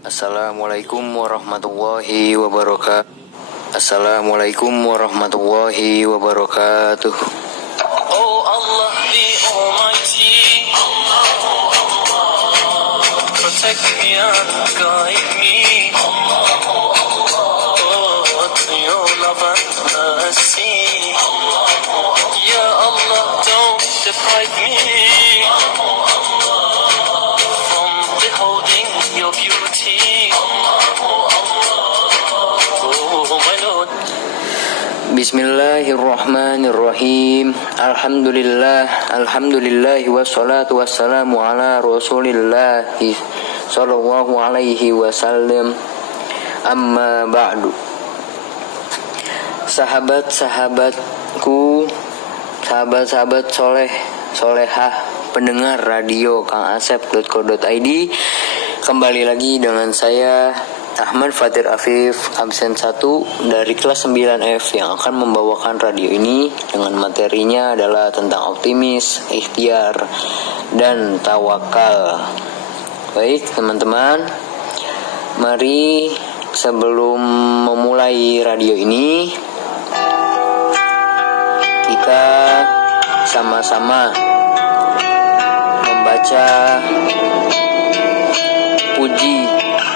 Assalamualaikum warahmatullahi wabarakatuh. Assalamualaikum warahmatullahi wabarakatuh. Oh Allah the Almighty, protect me and guide me. Oh, through your love and mercy. Ya Allah, don't deprive me from beholding your beauty. Oh my Lord. Bismillahirrahmanirrahim. Alhamdulillah wassalatu wassalamu ala rasulillahi sallallahu alaihi wasallam. Amma ba'du. Sahabat-sahabatku, sahabat-sahabat soleh solehah pendengar radio kangasep.co.id, kembali lagi dengan saya Ahmad Fatir Afif, absen 1 dari kelas 9F yang akan membawakan radio ini dengan materinya adalah tentang optimis, ikhtiar, dan tawakal. Baik teman-teman, mari sebelum memulai radio ini kita sama-sama membaca puji,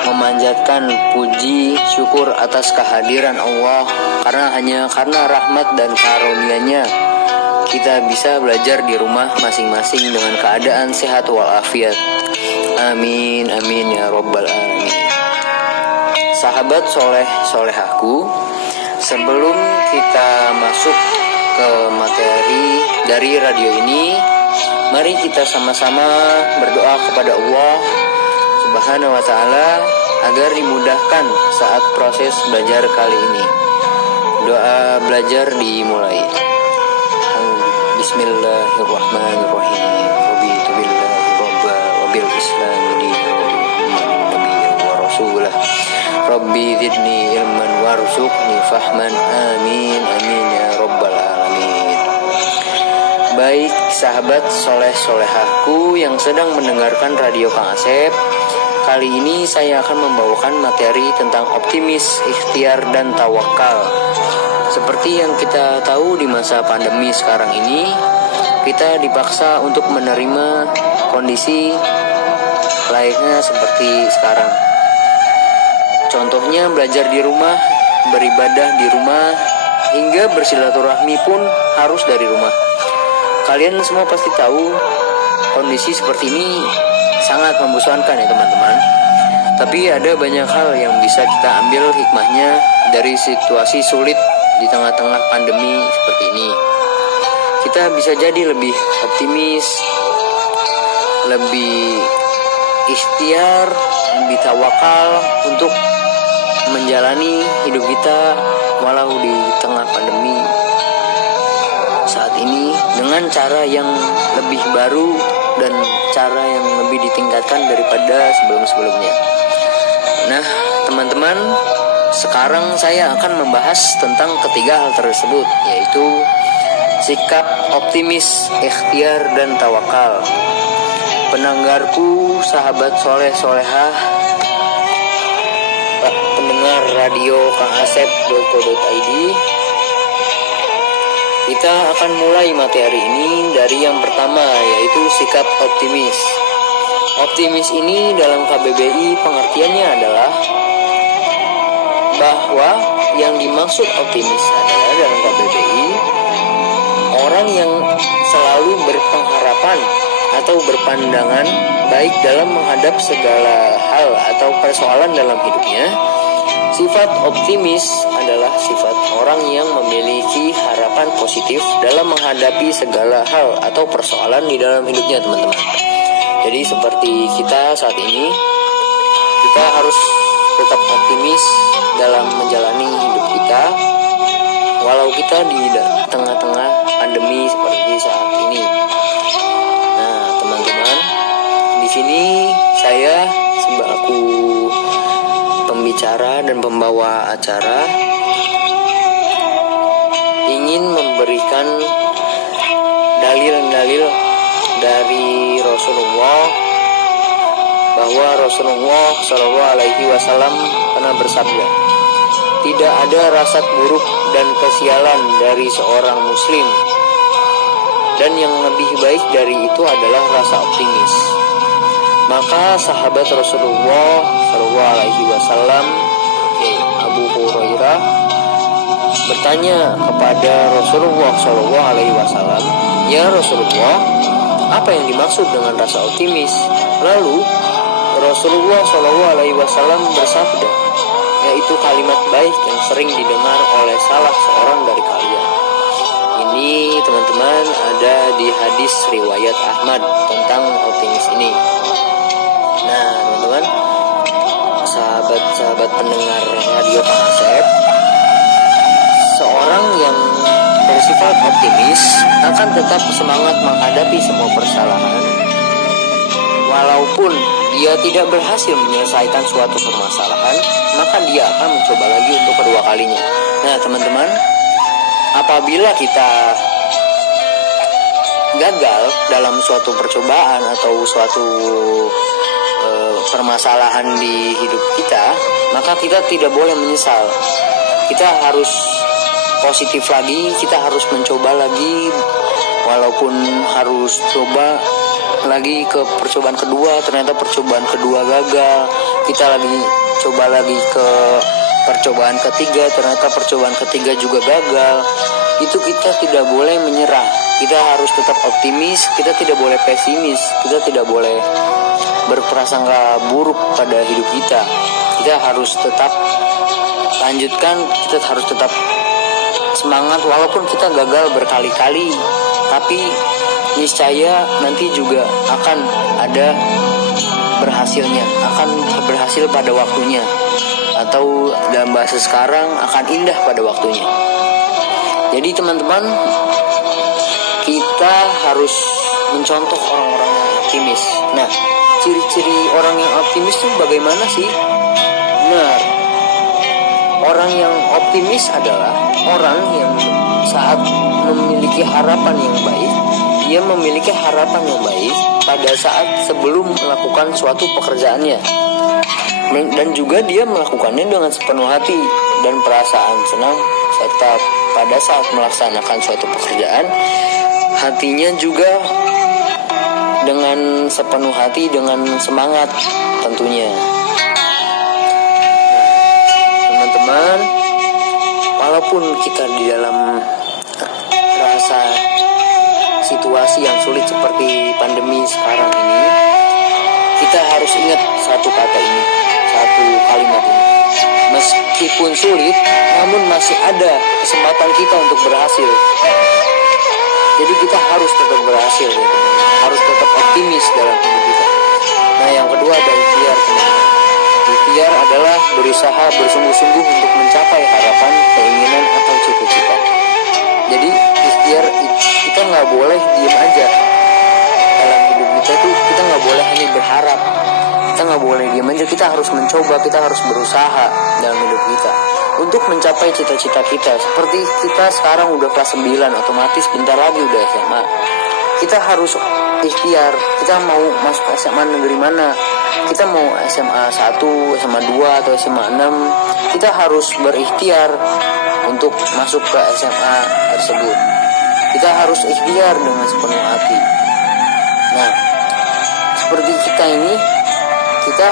memanjatkan puji syukur atas kehadiran Allah, karena rahmat dan karunia-Nya kita bisa belajar di rumah masing-masing dengan keadaan sehat walafiat. Amin amin ya robbal alamin. Sahabat soleh solehahku, sebelum kita masuk ke materi dari radio ini, mari kita sama-sama berdoa kepada Allah Subhanahu wa ta'ala agar dimudahkan saat proses belajar kali ini. Doa belajar dimulai. Bismillahirrahmanirrahim. Raditu billahi rabba wa bil islami dinan wa nabiyyan wa rasulah. Rabbi zidni ilman warzuqni fahman. Amin amin ya rabbal alamin. Baik sahabat soleh solehahku yang sedang mendengarkan radio Kang Asep, kali ini saya akan membawakan materi tentang optimis, ikhtiar, dan tawakal. Seperti yang kita tahu di masa pandemi sekarang ini, kita dipaksa untuk menerima kondisi layaknya seperti sekarang. Contohnya belajar di rumah, beribadah di rumah, hingga bersilaturahmi pun harus dari rumah. Kalian semua pasti tahu kondisi seperti ini sangat membosankan ya teman-teman. Tapi ada banyak hal yang bisa kita ambil hikmahnya dari situasi sulit di tengah-tengah pandemi seperti ini. Kita bisa jadi lebih optimis, lebih ikhtiar, lebih tawakal untuk menjalani hidup kita walau di tengah pandemi saat ini dengan cara yang lebih baru dan cara yang lebih ditingkatkan daripada sebelum-sebelumnya. Nah, teman-teman, sekarang saya akan membahas tentang ketiga hal tersebut, yaitu sikap optimis, ikhtiar, dan tawakal. Pendengarku, sahabat soleh-solehah, pendengar radio kangasep.co.id, kita akan mulai materi ini dari yang pertama, yaitu sikap optimis. Optimis ini dalam KBBI pengertiannya adalah bahwa yang dimaksud optimis adalah dalam KBBI orang yang selalu berpengharapan atau berpandangan baik dalam menghadap segala hal atau persoalan dalam hidupnya. Sifat optimis adalah sifat orang yang memiliki harapan positif dalam menghadapi segala hal atau persoalan di dalam hidupnya, teman-teman. Jadi seperti kita saat ini, kita harus tetap optimis dalam menjalani hidup kita, walau kita di tengah-tengah pandemi seperti saat ini. Nah, teman-teman, di sini saya selaku pembicara dan pembawa acara ingin memberikan dalil-dalil dari Rasulullah bahwa Rasulullah Shallallahu Alaihi Wasallam pernah bersabda, tidak ada rasa buruk dan kesialan dari seorang muslim, dan yang lebih baik dari itu adalah rasa optimis. Maka sahabat Rasulullah Shallallahu Alaihi Wasallam, Abu Hurairah, bertanya kepada Rasulullah Shallallahu Alaihi Wasallam, ya Rasulullah, apa yang dimaksud dengan rasa optimis? Lalu Rasulullah Shallallahu Alaihi Wasallam bersabda, yaitu kalimat baik yang sering didengar oleh salah seorang dari kalian. Ini teman-teman ada di hadis riwayat Ahmad tentang optimis ini. Nah teman-teman, sahabat-sahabat pendengar radio Kang Asep, seorang yang bersifat optimis akan tetap semangat menghadapi semua permasalahan, walaupun dia tidak berhasil menyelesaikan suatu permasalahan, maka dia akan mencoba lagi untuk kedua kalinya. Nah teman-teman, apabila kita gagal dalam suatu percobaan atau suatu permasalahan di hidup kita, maka kita tidak boleh menyesal. Kita harus positif lagi, kita harus mencoba lagi, walaupun harus coba lagi ke percobaan kedua, ternyata percobaan kedua gagal, kita lagi coba lagi ke percobaan ketiga, ternyata percobaan ketiga juga gagal. Itu kita tidak boleh menyerah, kita harus tetap optimis, kita tidak boleh pesimis, kita tidak boleh berprasangka buruk pada hidup kita. Kita harus tetap lanjutkan, kita harus tetap semangat walaupun kita gagal berkali-kali, tapi niscaya nanti juga akan ada berhasilnya, akan berhasil pada waktunya, atau dalam bahasa sekarang akan indah pada waktunya. Jadi teman-teman, kita harus mencontoh orang-orang yang optimis. Nah, ciri-ciri orang yang optimis itu bagaimana sih? Benar, orang yang optimis adalah orang yang saat memiliki harapan yang baik, dia memiliki harapan yang baik pada saat sebelum melakukan suatu pekerjaannya, dan juga dia melakukannya dengan sepenuh hati dan perasaan senang, serta pada saat melaksanakan suatu pekerjaan, hatinya juga dengan sepenuh hati, dengan semangat tentunya. Nah, teman-teman, walaupun kita di dalam rasa situasi yang sulit seperti pandemi sekarang ini, kita harus ingat satu kata ini, satu kalimat ini. Meskipun sulit, namun masih ada kesempatan kita untuk berhasil. Jadi kita harus tetap berhasil, ya, harus tetap optimis dalam hidup kita. Nah, yang kedua ada ikhtiar. Ikhtiar adalah berusaha bersungguh-sungguh untuk mencapai harapan, keinginan atau cita-cita. Jadi ikhtiar, kita nggak boleh diam aja dalam hidup kita tuh. Kita nggak boleh hanya berharap, kita nggak boleh diam aja. Kita harus mencoba, kita harus berusaha dalam hidup kita untuk mencapai cita-cita kita. Seperti kita sekarang udah kelas 9, otomatis bentar lagi udah SMA. Kita harus ikhtiar, kita mau masuk SMA negeri mana, kita mau SMA 1, SMA 2, atau SMA 6, kita harus berikhtiar untuk masuk ke SMA tersebut. Kita harus ikhtiar dengan sepenuh hati. Nah, seperti kita ini, kita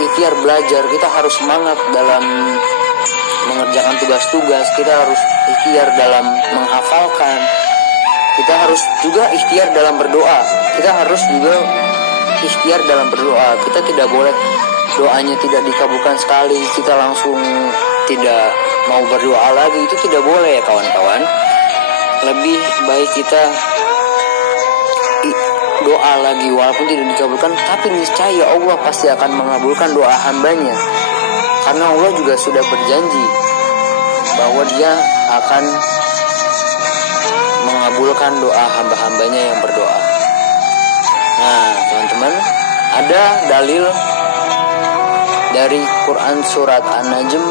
ikhtiar belajar, kita harus semangat dalam mengerjakan tugas-tugas, kita harus ikhtiar dalam menghafalkan, kita harus juga ikhtiar dalam berdoa, kita harus juga ikhtiar dalam berdoa. Kita tidak boleh doanya tidak dikabulkan sekali, kita langsung tidak mau berdoa lagi, itu tidak boleh ya kawan-kawan. Lebih baik kita doa lagi walaupun tidak dikabulkan, tapi niscaya Allah pasti akan mengabulkan doa hambanya, karena Allah juga sudah berjanji bahwa Dia akan mengabulkan doa hamba-hambanya yang berdoa. Nah teman-teman, ada dalil dari Quran surat An-Najm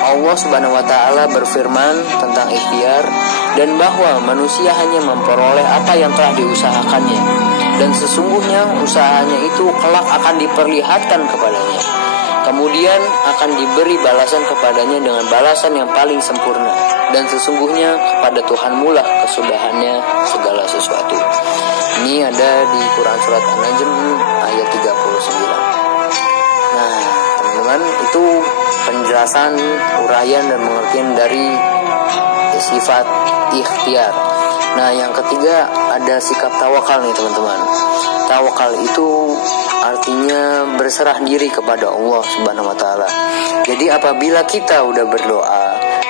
Allah Subhanahu wa taala berfirman tentang ikhtiar dan bahwa manusia hanya memperoleh apa yang telah diusahakannya, dan sesungguhnya usahanya itu kelak akan diperlihatkan kepadanya. Kemudian akan diberi balasan kepadanya dengan balasan yang paling sempurna, dan sesungguhnya kepada Tuhanmu lah kesudahannya segala sesuatu. Ini ada di Quran Surat An-Najm ayat 39. Nah teman-teman, itu penjelasan, uraian dan pengertian dari sifat ikhtiar. Nah yang ketiga ada sikap tawakal nih teman-teman. Tawakal itu artinya berserah diri kepada Allah Subhanahu wa taala. Jadi apabila kita udah berdoa,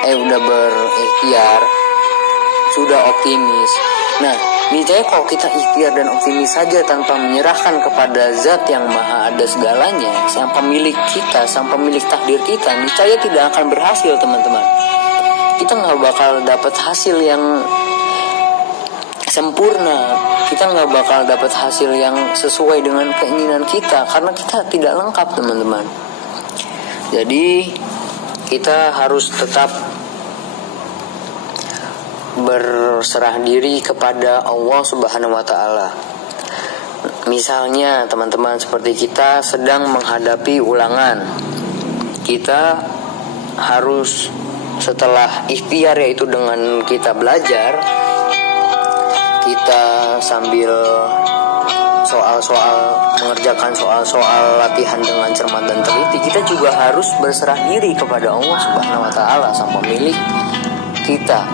udah berikhtiar, sudah optimis. Nah, niscaya kalau kita ikhtiar dan optimis saja tanpa menyerahkan kepada Zat yang Maha ada segalanya, sang pemilik kita, sang pemilik takdir kita, niscaya tidak akan berhasil teman-teman. Kita nggak bakal dapat hasil yang sempurna, kita nggak bakal dapat hasil yang sesuai dengan keinginan kita karena kita tidak lengkap teman-teman. Jadi kita harus tetap berserah diri kepada Allah Subhanahu wa taala. Misalnya teman-teman, seperti kita sedang menghadapi ulangan, kita harus setelah ikhtiar, yaitu dengan kita belajar, kita sambil mengerjakan soal-soal latihan dengan cermat dan teliti, kita juga harus berserah diri kepada Allah Subhanahu wa taala, sang pemilik kita.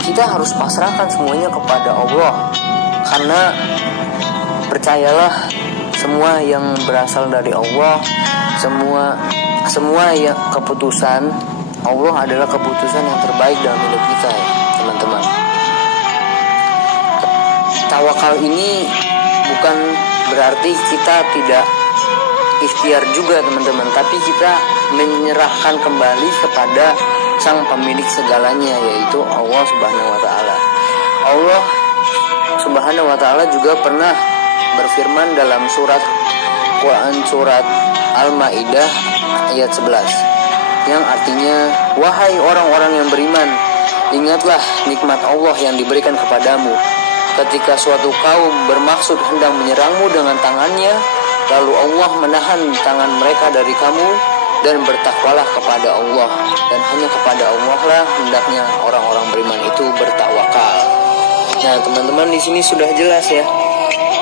Kita harus pasrahkan semuanya kepada Allah, karena percayalah, semua yang berasal dari Allah, semua yang keputusan Allah adalah keputusan yang terbaik dalam hidup kita ya teman-teman. Tawakal ini bukan berarti kita tidak ikhtiar juga teman-teman, tapi kita menyerahkan kembali kepada sang pemilik segalanya, yaitu Allah Subhanahu wa taala. Allah Subhanahu wa taala juga pernah berfirman dalam Quran surat Al-Maidah ayat 11, yang artinya, wahai orang-orang yang beriman, ingatlah nikmat Allah yang diberikan kepadamu ketika suatu kaum bermaksud hendak menyerangmu dengan tangannya, lalu Allah menahan tangan mereka dari kamu, dan bertakwalah kepada Allah, dan hanya kepada Allah lah hendaknya orang-orang beriman itu bertawakal. Nah teman-teman, di sini sudah jelas ya,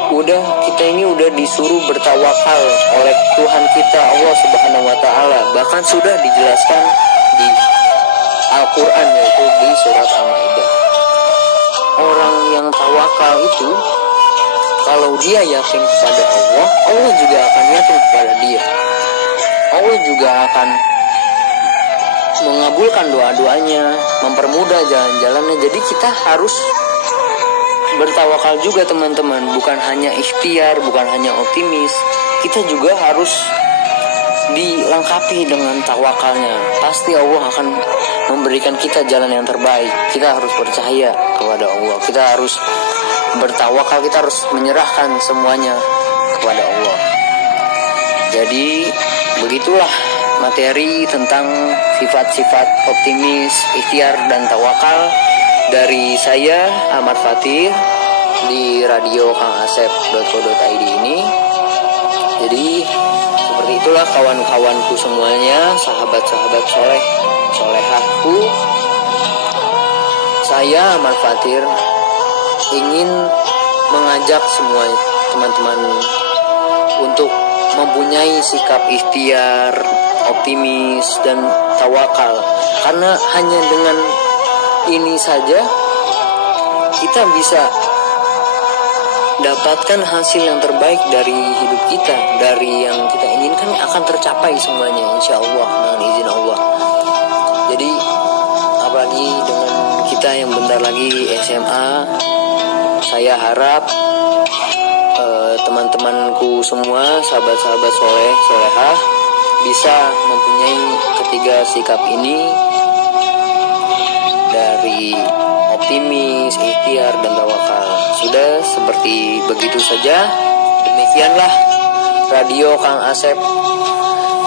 kita ini udah disuruh bertawakal oleh Tuhan kita Allah Subhanahu wa taala. Bahkan sudah dijelaskan di Al-Qur'an, yaitu di surat Al-Maidah. Orang yang tawakal itu, kalau dia yakin kepada Allah, Allah juga akan yakin kepada dia. Allah juga akan mengabulkan doa-doanya, mempermudah jalan-jalannya. Jadi kita harus bertawakal juga teman-teman, bukan hanya ikhtiar, bukan hanya optimis, kita juga harus dilengkapi dengan tawakalnya. Pasti Allah akan memberikan kita jalan yang terbaik. Kita harus percaya kepada Allah, kita harus bertawakal, kita harus menyerahkan semuanya kepada Allah. Jadi begitulah materi tentang sifat-sifat optimis, ikhtiar dan tawakal dari saya Ahmad Fatir di radio kangasep.co.id ini. Jadi seperti itulah kawan-kawanku semuanya, sahabat-sahabat soleh solehahku. Saya Ahmad Fatir ingin mengajak semua teman-teman untuk mempunyai sikap ikhtiar, optimis dan tawakal, karena hanya dengan ini saja kita bisa dapatkan hasil yang terbaik dari hidup kita, dari yang kita inginkan akan tercapai semuanya insya Allah dengan izin Allah. Jadi apalagi dengan kita yang bentar lagi SMA, saya harap teman-temanku semua, sahabat-sahabat soleh solehah bisa mempunyai ketiga sikap ini, dari optimis, ikhtiar dan tawakal. Sudah seperti begitu saja. Demikianlah radio Kang Asep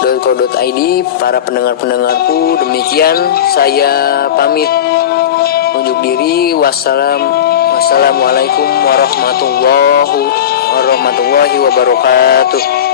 .co.id. Para pendengar-pendengarku, demikian saya pamit unjuk diri. Wassalamualaikum warahmatullahi wabarakatuh.